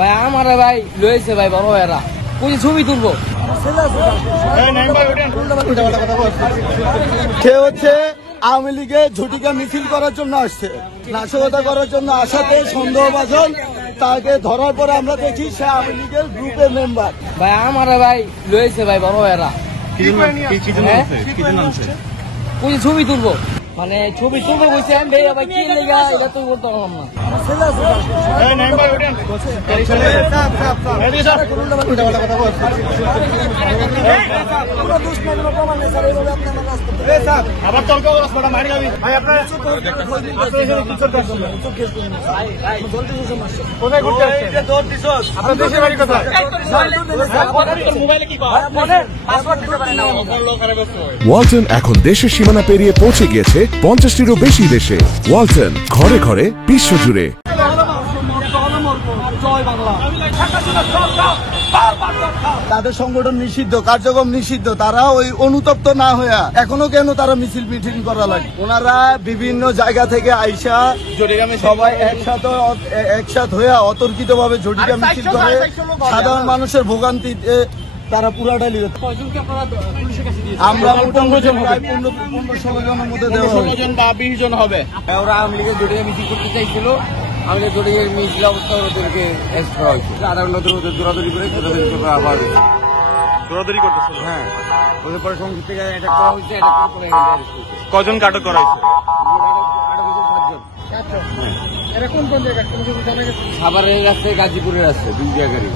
ভাই আমার ভাই লয়েছে ভাই বড় ভাইরা কোন ছবি তুলবো সে হচ্ছে আওয়ামী লীগের ঝুটিকা মিছিল করার জন্য আসছে, নাশকতা করার জন্য আসাতে সন্দেহভাজন তাকে ধরার পরে আমরা দেখি সে আওয়ামী লীগের গ্রুপের মেম্বার। ভাই আমার ভাই লয়েছে ভাই বড় ভাইরা কোন ছবি তুলবো মানে ছবি তুলবো বলছি আমি ভাই আবার কি লেগা এটা তো বলতে পারলাম না। আবার তর্ক ওয়ালটন এখন দেশের সীমানা পেরিয়ে পৌঁছে গিয়েছে 50টিরও বেশি দেশে। ওয়ালটন ঘরে ঘরে বিশ্বজুড়ে। তাদের সংগঠন নিষিদ্ধ, কার্যক্রম নিষিদ্ধ, তারা ওই অনুতপ্ত না হইয়া এখনো কেন তারা মিছিল মিটিং করা লাগে? ওনারা বিভিন্ন জায়গা থেকে আইসা সবাই একসাথে হইয়া অতর্কিত ভাবে ঝটিকা মিছিল করে সাধারণ মানুষের ভোগান্তিতে তারা পুরাটা লিখে। আমরা মোটামুটি 15-16 জনের মধ্যে 16 জন বা 20 জন হবে। ওরা আওয়ামী লীগের ঝটিকা মিছিল করতে চাইছিল, আমাদের ঝটিকা মিছিল অবস্থা ওদেরকে অ্যারেস্ট করা হয়েছে। আদালতে ওদের দৌড়াদৌড়ি করে আবার দৌড়াদৌড়ি করতেছে। হ্যাঁ ওদের পরে সংসদ থেকে অ্যাটাক করা হয়েছে, অ্যাটাক করার পরে অ্যারেস্ট হয়েছে। কজন আটক করা হয়েছে? সাভারের আছে, গাজীপুরের আছে, 2 জায়গারই।